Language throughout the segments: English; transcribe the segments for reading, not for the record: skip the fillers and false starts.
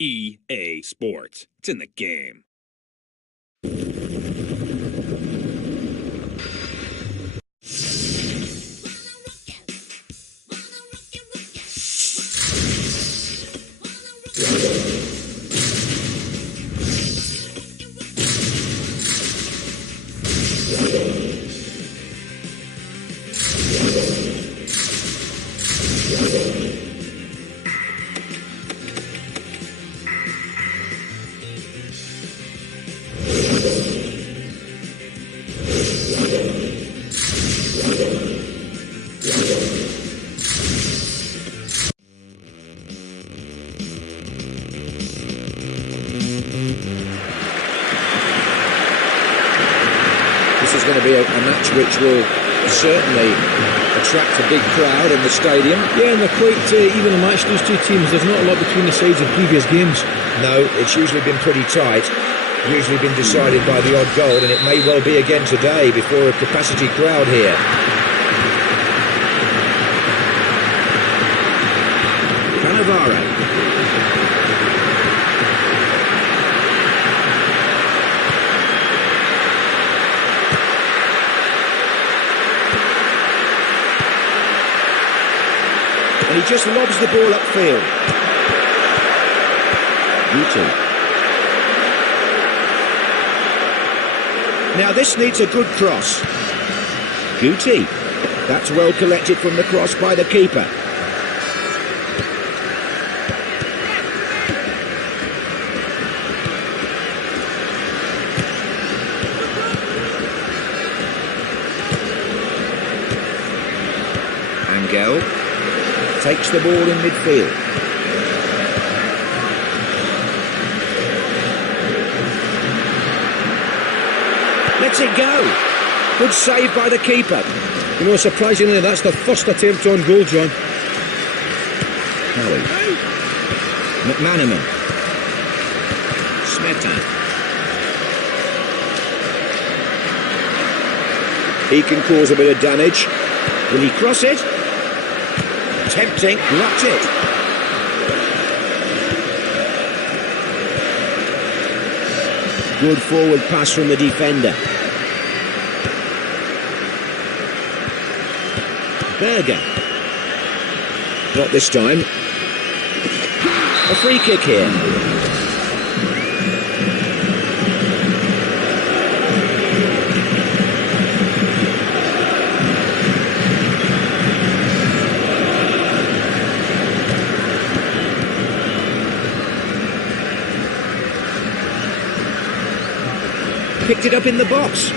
EA Sports. It's in the game. This is going to be a match which will certainly attract a big crowd in the stadium. Yeah, and they're quite even a match, those two teams. There's not a lot between the sides of previous games. No, it's usually been pretty tight. Usually been decided by the odd goal, and it may well be again today before a capacity crowd here. Cannavaro. And he just lobs the ball upfield. Guti. Now this needs a good cross. Guti. That's well collected from the cross by the keeper. Angel takes the ball in midfield. Lets it go. Good save by the keeper. You know, surprisingly, that's the first attempt on goal, John. Howie. McManaman. Smeta. He can cause a bit of damage. Will he cross it? Tempting, locked it. Good forward pass from the defender. Berger. Not this time. A free kick here. Picked it up in the box.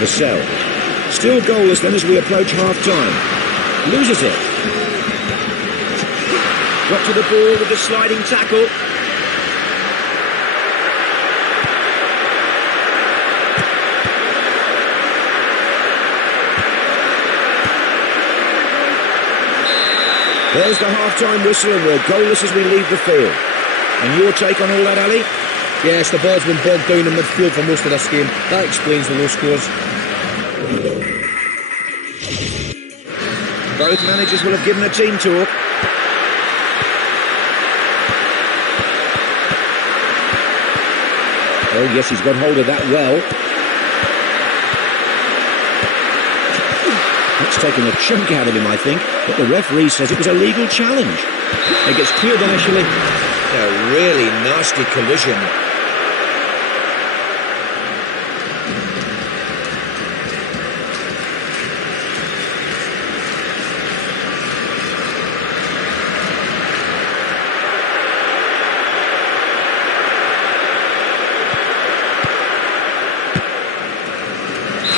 Vassell. Still goalless then as we approach half-time. Loses it. Got to the ball with the sliding tackle. There's the half-time whistle and we're goalless as we leave the field. And your take on all that, Ali? Yes, the ball's been bogged down in midfield for most of this game. That explains the low scores. Both managers will have given a team talk. Oh yes, he's got hold of that well. That's taken a chunk out of him, I think. But the referee says it was a legal challenge. It gets cleared initially. A really nasty collision.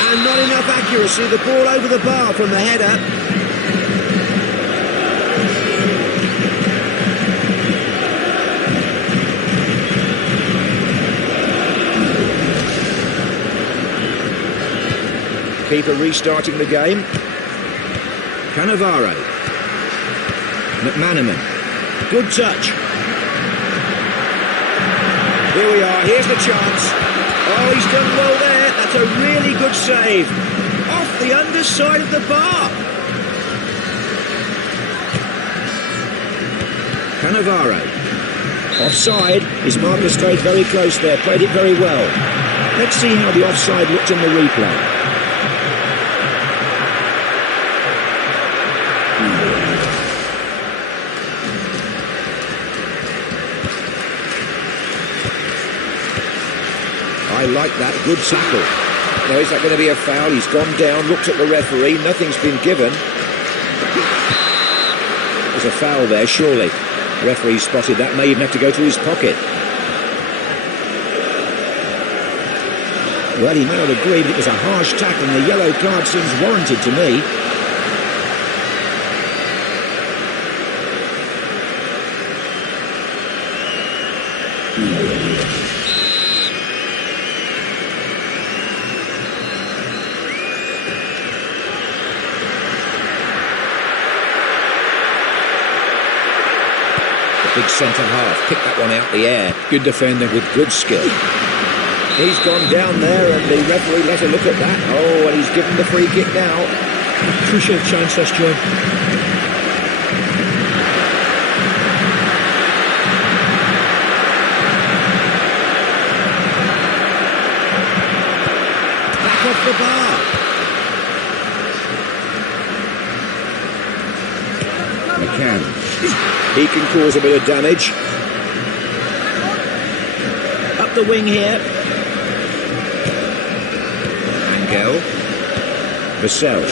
And not enough accuracy. The ball over the bar from the header. Keeper restarting the game. Cannavaro. McManaman. Good touch. Here we are, here's the chance. Oh, he's done well there. That's a really good save. Off the underside of the bar. Cannavaro. Offside. His marker stayed very close there, played it very well. Let's see how the offside looked in the replay. I like that, good tackle. Now, is that going to be a foul? He's gone down, looked at the referee, nothing's been given. There's a foul there, surely. The referee spotted that, may even have to go to his pocket. Well, he may not agree, but it was a harsh tackle and the yellow card seems warranted to me. Big centre-half, picked that one out the air. Good defending. With good skill. He's gone down there and the referee let a look at that. Oh, and he's given the free kick now. Crucial chance, this, John. Back off the bar. He can. He can cause a bit of damage. Up the wing here. Angel. Vassell.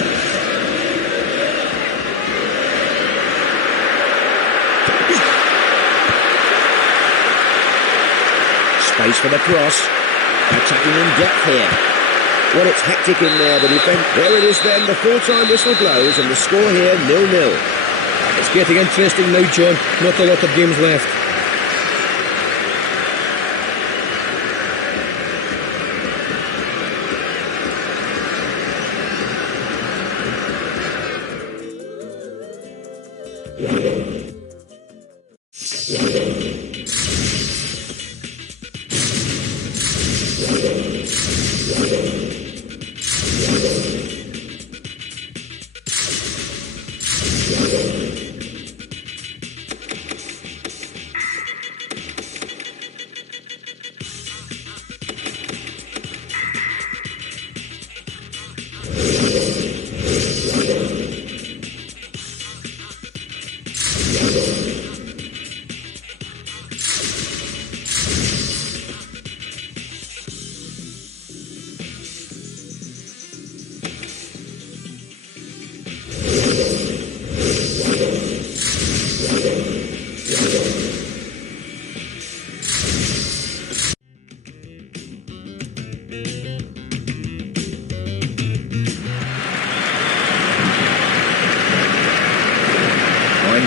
Space for the cross. Attacking in depth here. Well, it's hectic in there, the defence. There it is then, the full-time whistle blows, and the score here, 0-0. It's getting interesting now, John. Not a lot of games left.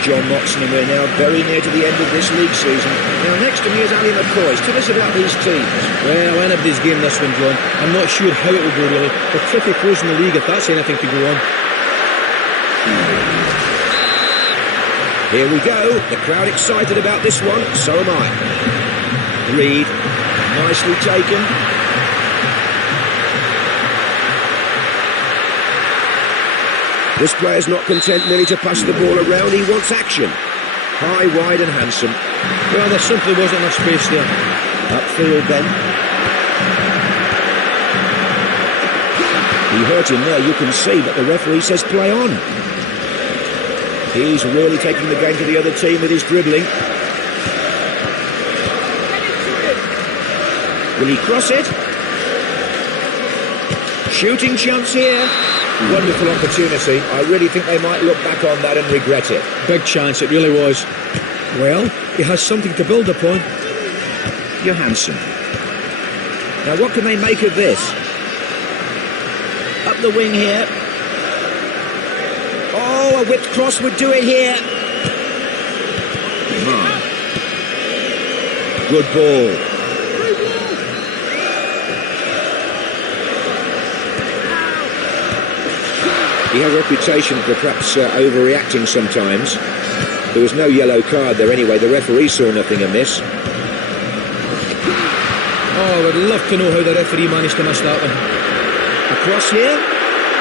John Motson, and we're now very near to the end of this league season. Now, next to me is Ali McCoy. Tell us about these teams. Well, anybody's game this one, John. I'm not sure how it will go, really. We're pretty close in the league, if that's anything to go on. Here we go. The crowd excited about this one. So am I. Reed. Nicely taken. This player's not content merely to pass the ball around, he wants action. High, wide and handsome. Well, there simply wasn't enough space there. Upfield then. He hurt him there, you can see, but the referee says play on. He's really taking the game to the other team with his dribbling. Will he cross it? Shooting chance here. Wonderful opportunity. I really think they might look back on that and regret it. Big chance, it really was. Well, he has something to build upon. Johansson. Now what can they make of this? Up the wing here. Oh, a whipped cross would do it here. Man. Good ball. He has a reputation for perhaps overreacting sometimes. There was no yellow card there anyway. The referee saw nothing amiss. Oh, I'd love to know how the referee managed to miss that one. Across here.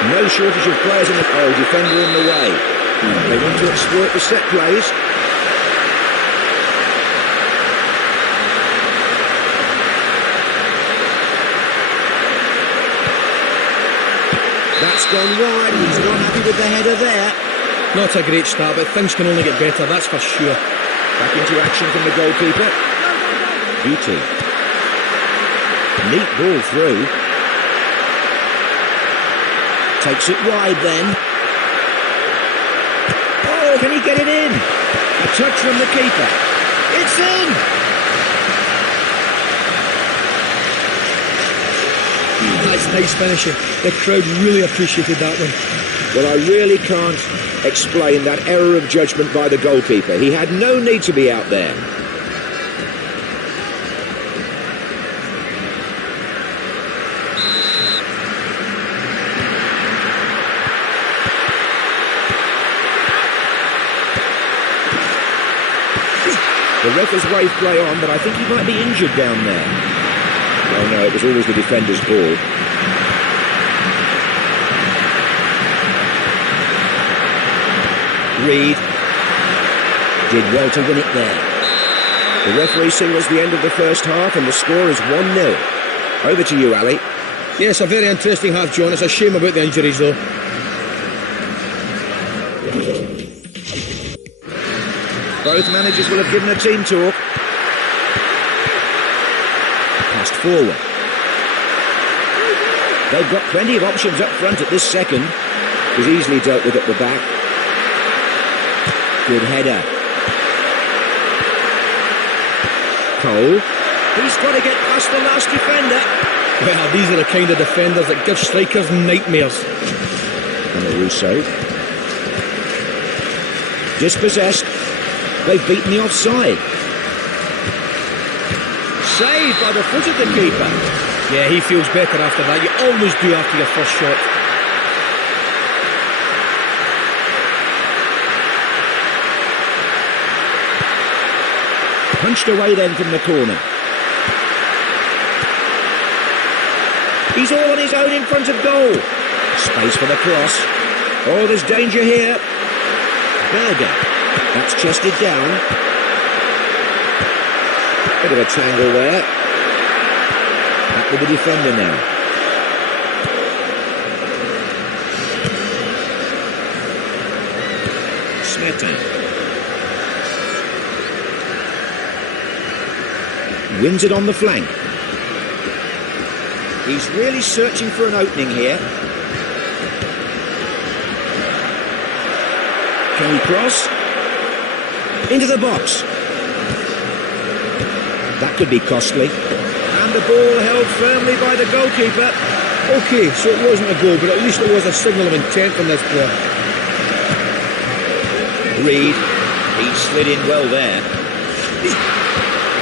No shortage of players in the... Oh, defender in the way. They want to exploit the set plays. gone wide. He's not happy with the header there. Not a great start, but things can only get better, that's for sure. Back into action from the goalkeeper. Beauty. Neat ball through. Takes it wide then. Oh, can he get it in? A touch from the keeper. It's in! That's nice finishing. The crowd really appreciated that one. Well, I really can't explain that error of judgment by the goalkeeper. He had no need to be out there. The ref has waved play on, but I think he might be injured down there. Oh no, it was always the defender's ball. Reed did well to win it there. The referee signals the end of the first half and the score is 1-0. Over to you, Ali. Yes, a very interesting half, John. It's a shame about the injuries, though. Both managers will have given a team talk. Passed forward. They've got plenty of options up front at this second. It was easily dealt with at the back. Good header. Cole. He's got to get past the last defender. Well, these are the kind of defenders that give strikers nightmares. Russo. Dispossessed. They've beaten the offside. Saved by the foot of the keeper. Yeah, he feels better after that. You always do after your first shot. Punched away then from the corner. He's all on his own in front of goal. Space for the cross. Oh, there's danger here. Berger. That's chested down. Bit of a tangle there. Back with the defender now. Smeta. Wins it on the flank. He's really searching for an opening here. Can he cross? Into the box. That could be costly. And the ball held firmly by the goalkeeper. OK, so it wasn't a goal, but at least there was a signal of intent from this player. Reed. He slid in well there.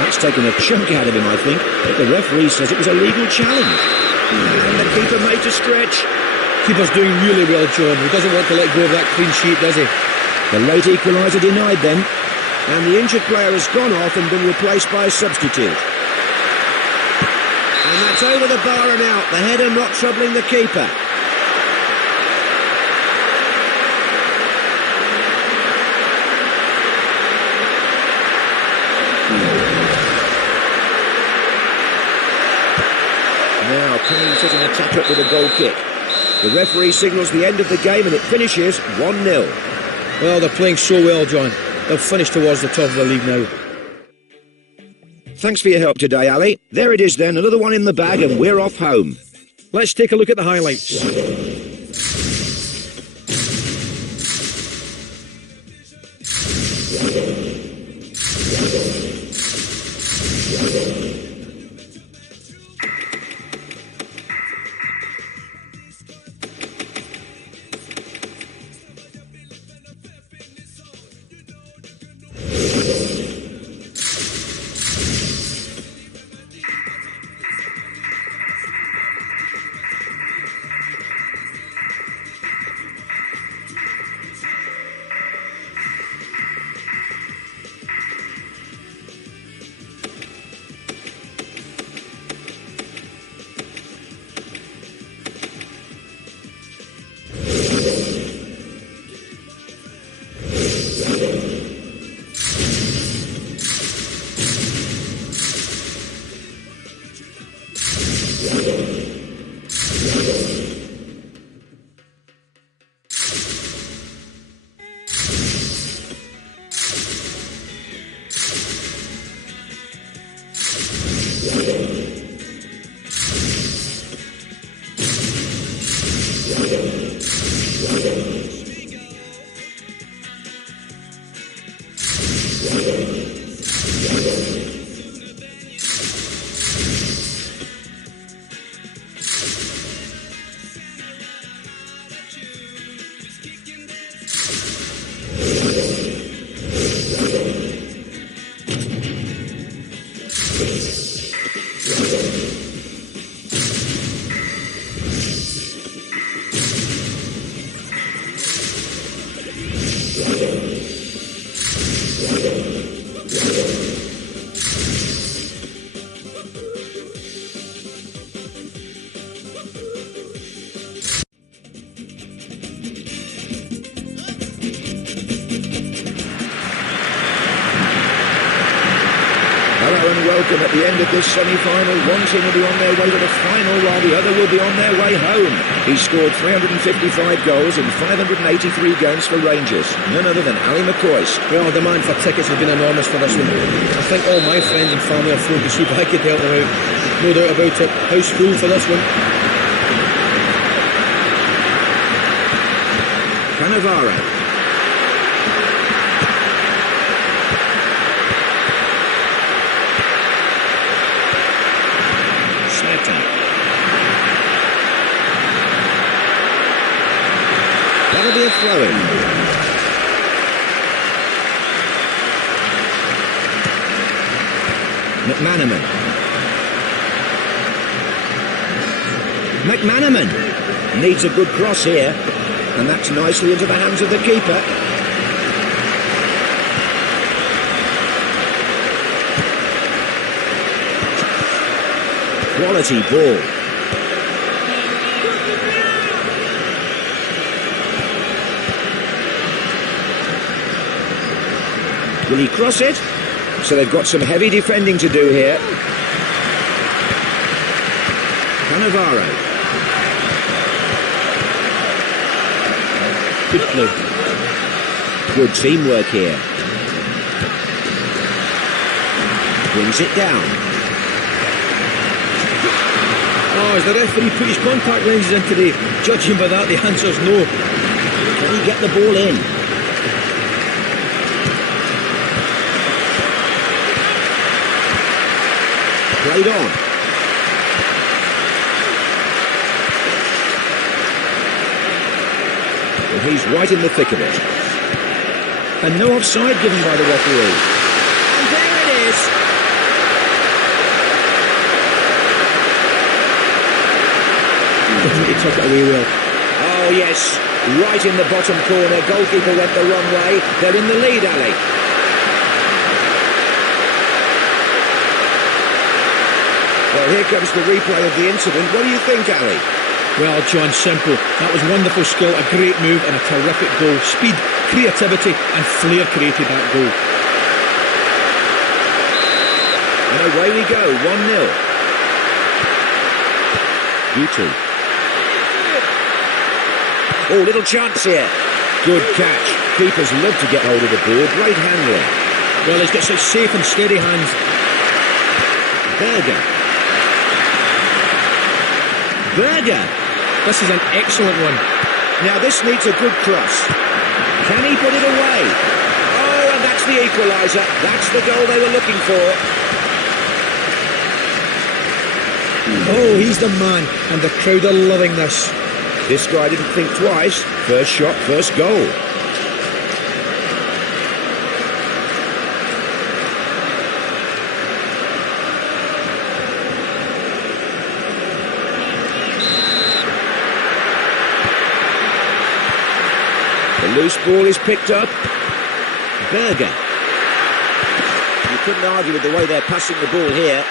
That's taken a chunk out of him, I think. But the referee says it was a legal challenge. And the keeper made to stretch. Keeper's doing really well, John. He doesn't want to let go of that clean sheet, does he? The late equaliser denied then. And the injured player has gone off and been replaced by a substitute. And that's over the bar and out. The header not troubling the keeper. Now Kane set an attack up with a goal kick. The referee signals the end of the game and it finishes 1-0. Well, they're playing so well, John. They'll finish towards the top of the league now. Thanks for your help today, Ali. There it is then, another one in the bag and we're off home. Let's take a look at the highlights. Welcome at the end of this semi-final. One team will be on their way to the final while the other will be on their way home. He scored 355 goals in 583 games for Rangers. None other than Ali McCoist. Well, the demand for tickets has been enormous for this one. I think all my friends and family are phoned to see if I could help them out. No doubt about it. House full for this one. Cannavaro. That'll be a throw-in. McManaman needs a good cross here, and that's nicely into the hands of the keeper. Quality ball. Will he cross it? So they've got some heavy defending to do here. Cannavaro. Good play. Good teamwork here. Brings it down. Oh, has the referee put his contact lenses in today? Judging by that, the answer's no. Can he get the ball in? Played on. Well, he's right in the thick of it. And no offside given by the referee. And there it is. He took it away well. Oh yes, right in the bottom corner. Goalkeeper went the wrong way. They're in the lead, Ali. Well, here comes the replay of the incident. What do you think, Ali? Well, John, simple. That was wonderful skill, a great move and a terrific goal. Speed, creativity and flair created that goal. And away we go, 1-0. Beauty. Oh, little chance here. Good catch. Keepers love to get hold of the ball. Great handling. Well, he's got such safe and steady hands. Berger. This is an excellent one. Now this needs a good cross. Can he put it away? Oh, and that's the equaliser. That's the goal they were looking for. Oh, he's the man, and the crowd are loving this. This guy didn't think twice. First shot, first goal. The loose ball is picked up. Berger. You couldn't argue with the way they're passing the ball here.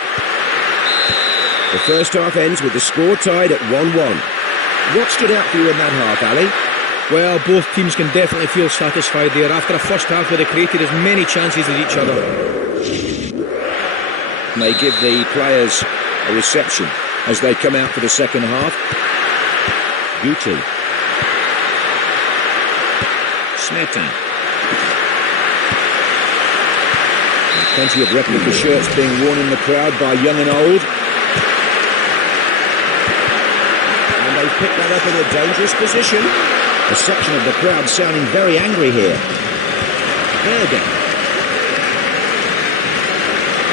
The first half ends with the score tied at 1-1. What stood out for you in that half, Ali? Well, both teams can definitely feel satisfied there after a first half where they created as many chances as each other. They give the players a reception as they come out for the second half. Beauty. Smetan. Plenty of replica shirts being worn in the crowd by young and old. And they've picked that up in a dangerous position. A section of the crowd sounding very angry here. Berger.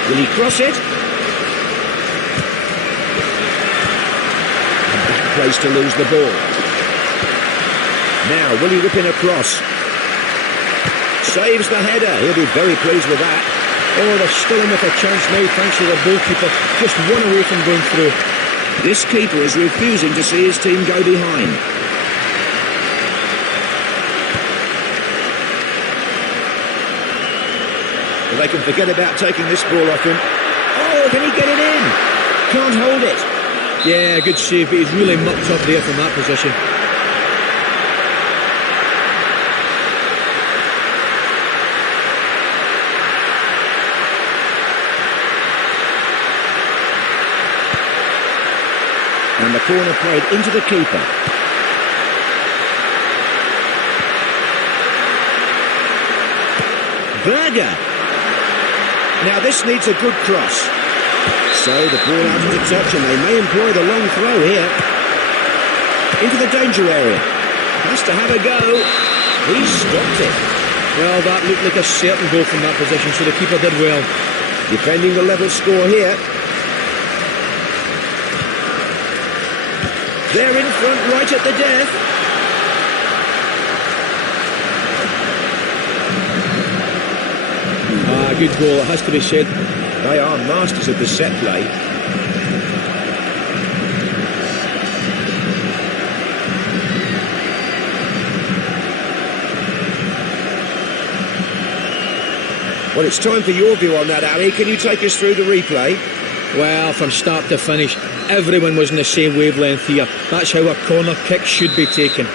Will he cross it? A bad place to lose the ball. Now, will he whip in a cross? Saves the header. He'll be very pleased with that. Oh, they're still in with a chance now, thanks to the goalkeeper. Just one away from going through. This keeper is refusing to see his team go behind. Well, they can forget about taking this ball off him. Oh, can he get it in? Can't hold it. Yeah, good save, but he's really mucked up there from that position. And the corner played into the keeper. Berger. Now this needs a good cross. So the ball out into touch, and they may employ the long throw here. Into the danger area. Has to have a go. He stopped it. Well, that looked like a certain goal from that position, so the keeper did well. Defending the level score here. They're in front right at the death. Ah, good goal, it has to be said. They are masters of the set play. Well, it's time for your view on that, Ali. Can you take us through the replay? Well, from start to finish, everyone was in the same wavelength here. That's how a corner kick should be taken.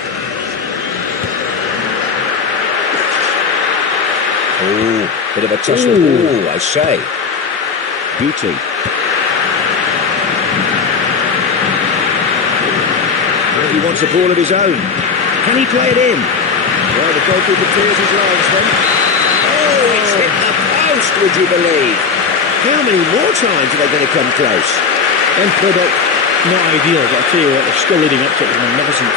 Oh, bit of a tussle. Oh, I say. Beauty. Well, he wants a ball of his own. Can he play it in? Well, the goalkeeper clears his lines then. Oh, it's hit the post, would you believe? How many more times are they going to come close? End product, not ideal, but I tell you what, they're still leading up to it. It's magnificent.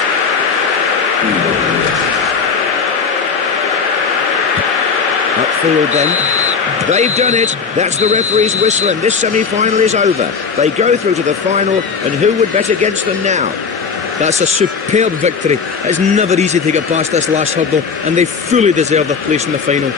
Upfield then. They've done it. That's the referee's whistle, and this semi-final is over. They go through to the final, and who would bet against them now? That's a superb victory. It's never easy to get past this last hurdle, and they fully deserve their place in the final.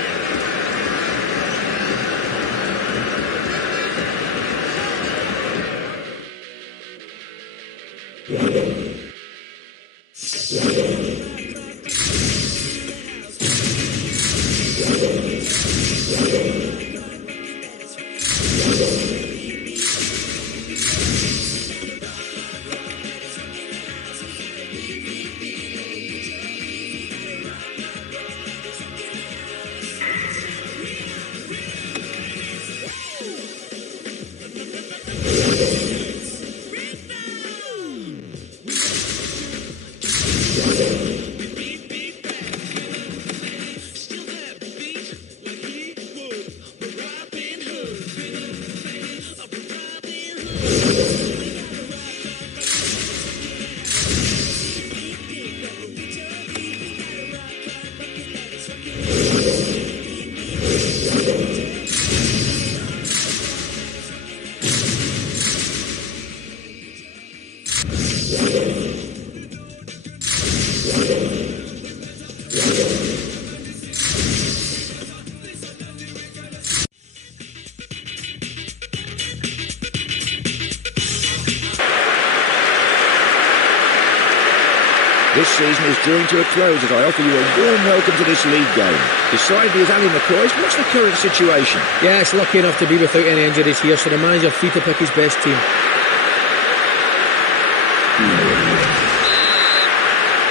This season is drawing to a close as I offer you a warm welcome to this league game. Beside me is Ali McCoy. What's the current situation? Yeah, it's lucky enough to be without any injuries here, so the manager free to pick his best team.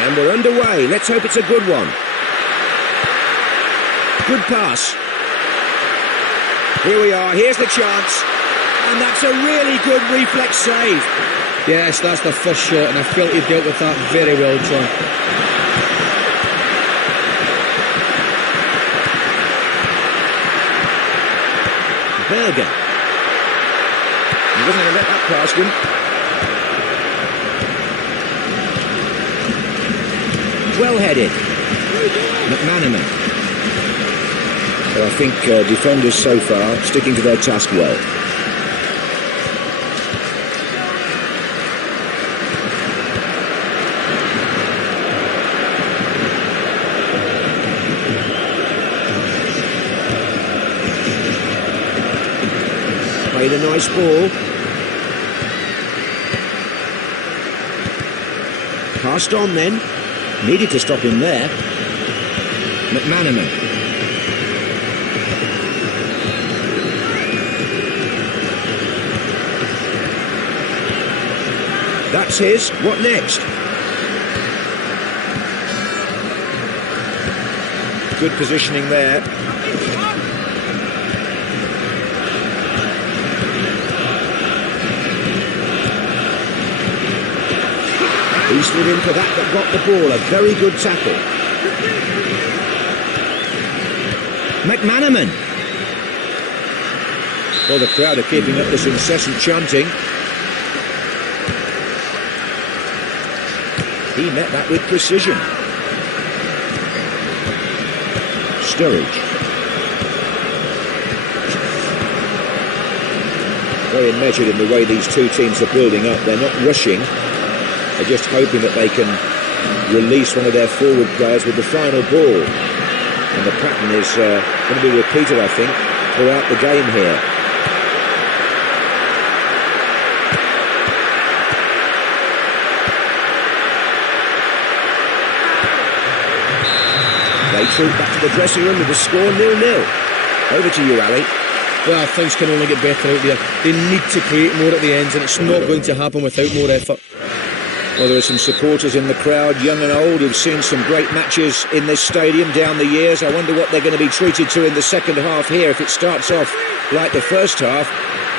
And we're underway. Let's hope it's a good one. Good pass. Here we are. Here's the chance. And that's a really good reflex save. Yes, that's the first shot, and I felt he dealt with that very well, John. Berger. He wasn't going to let that past him. well headed. McManaman. Well, I think defenders so far sticking to their task well. Played a nice ball. Passed on then. Needed to stop him there. McManaman. That's his. What next? Good positioning there. He slid in for that, but got the ball. A very good tackle. McManaman. Well, the crowd are keeping up this incessant chanting. He met that with precision. Sturridge. Very measured in the way these two teams are building up. They're not rushing. They're just hoping that they can release one of their forward players with the final ball. And the pattern is going to be repeated, I think, throughout the game here. They troop back to the dressing room with the score 0-0. Over to you, Ali. Well, things can only get better out there. They need to create more at the ends, and it's not going to happen without more effort. Well, there are some supporters in the crowd, young and old, who've seen some great matches in this stadium down the years. I wonder what they're going to be treated to in the second half here if it starts off like the first half.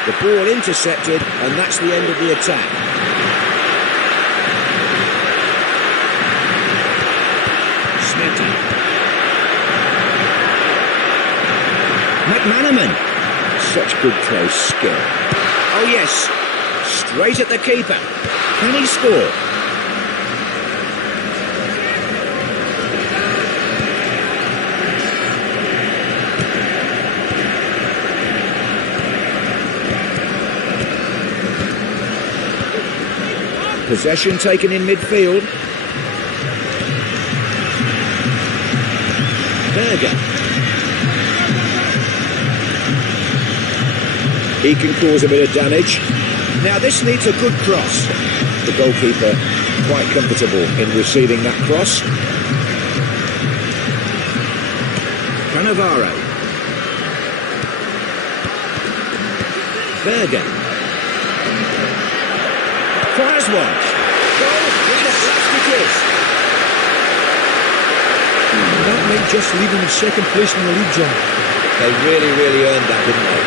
The ball intercepted, and that's the end of the attack. Smetty. McManaman. Such good close skill. Oh yes, straight at the keeper. Can he score? Possession taken in midfield. Berger. He can cause a bit of damage. Now this needs a good cross. The goalkeeper quite comfortable in receiving that cross. Cannavaro. Berger. Fires one. Goal with the plastic is. That might just leave them in second place in the league, John. They really earned that, didn't they?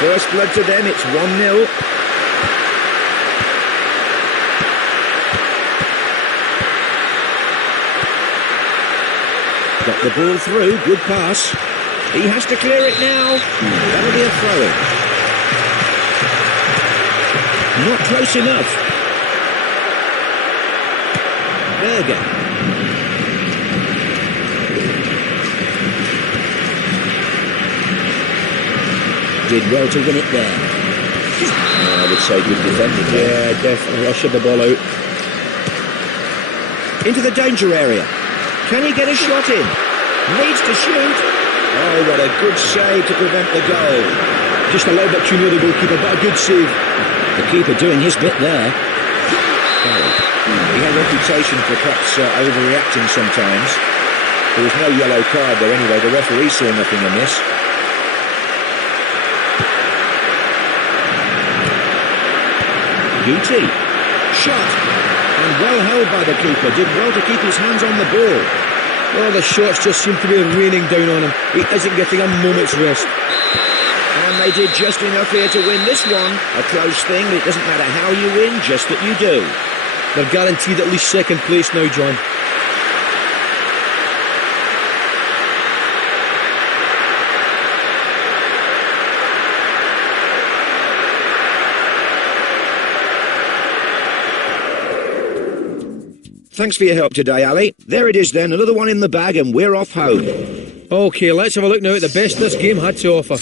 First blood to them, it's 1-0. Got the ball through, good pass. He has to clear it now. That'll be a throw-in. Not close enough. Berger. Did well to win it there. I would say good defending there. Yeah, definitely. Ushered the ball out. Into the danger area. Can he get a shot in? Needs to shoot. Oh, what a good save to prevent the goal. Just a little bit too near the goalkeeper, but a good save. The keeper doing his bit there. He had a reputation for perhaps overreacting sometimes. There was no yellow card there anyway. The referee saw nothing amiss. Guti. Shot. And well held by the keeper. Did well to keep his hands on the ball. Well, the shots just seem to be raining down on him. He isn't getting a moment's rest. And they did just enough here to win this one. A close thing, but it doesn't matter how you win, just that you do. They're guaranteed at least second place now, John. Thanks for your help today, Ali. There it is then, another one in the bag and we're off home. OK, let's have a look now at the best this game had to offer.